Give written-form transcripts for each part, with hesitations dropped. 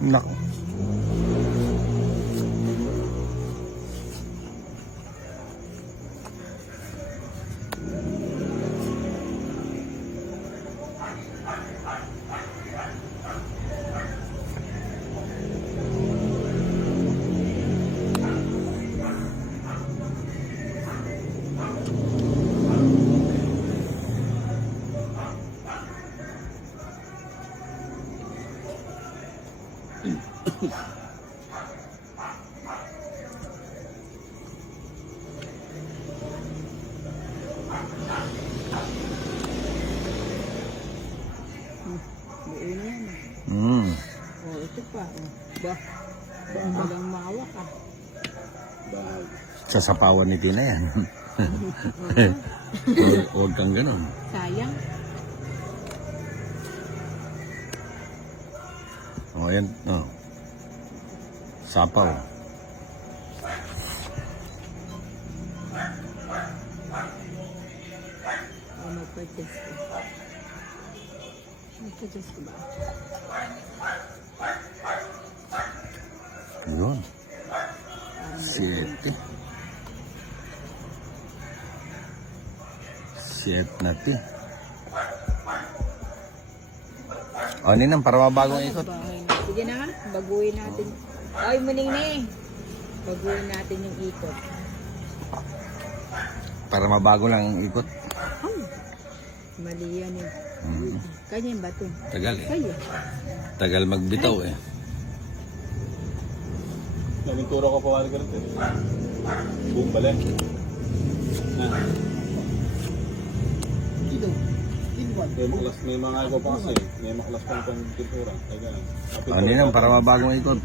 Nako. Buo na yan. Oh, ito pa. Oh. Walang mawak ah. Sasapawan ni Tina yan. Huwag kang ganun. Sayang. O, yan. O. Sapaw. Oh, mag-purchase ko. Mag-purchase ko ba? Yun. 7. 7 na ti. O, ninang, para mabagong ikot. Sige na nga, baguhin natin. Ay, muning na eh. Baguhin natin yung ikot. Para mabago lang ang ikot. Oh, mali yan eh. Kanya yung bato. Tagal eh. Kayo. Tagal magbitaw eh. Naginturo ko pa wala ka rin. Buong balik. Dito. May mga ako pa kasi. May maklas pa itong pintura. O, ninang, para mabagong ikot.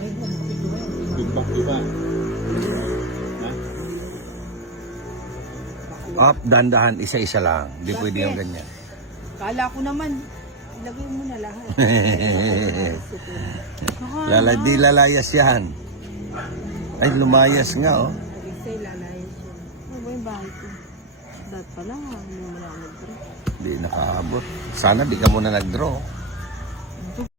Ay, ito ba? Feedback iba. Up, dandahan, isa-isa lang. Hindi pwede yung ganyan. Kala ko naman, ilagay mo na lahat. Di lalayas yan. Ay, lumayas nga oh. Isa lalayas yun. Ano ba yung bahay ko? Dahil pala, hindi mo na ako nag-draw. Di nakaabot. Sana di ka muna nag-draw.